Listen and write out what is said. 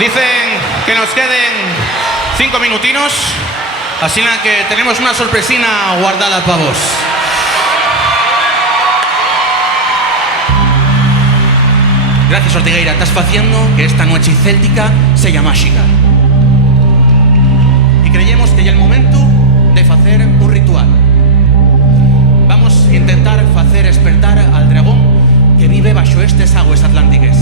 Dicen que nos queden 5 minutinos, así que tenemos una sorpresina guardada para vos. Gracias, Ortigueira, estás haciendo que esta noche céltica sea mágica. Y creemos que ya es el momento de hacer un ritual. Vamos a intentar hacer despertar al dragón que vive bajo estas aguas atlánticas.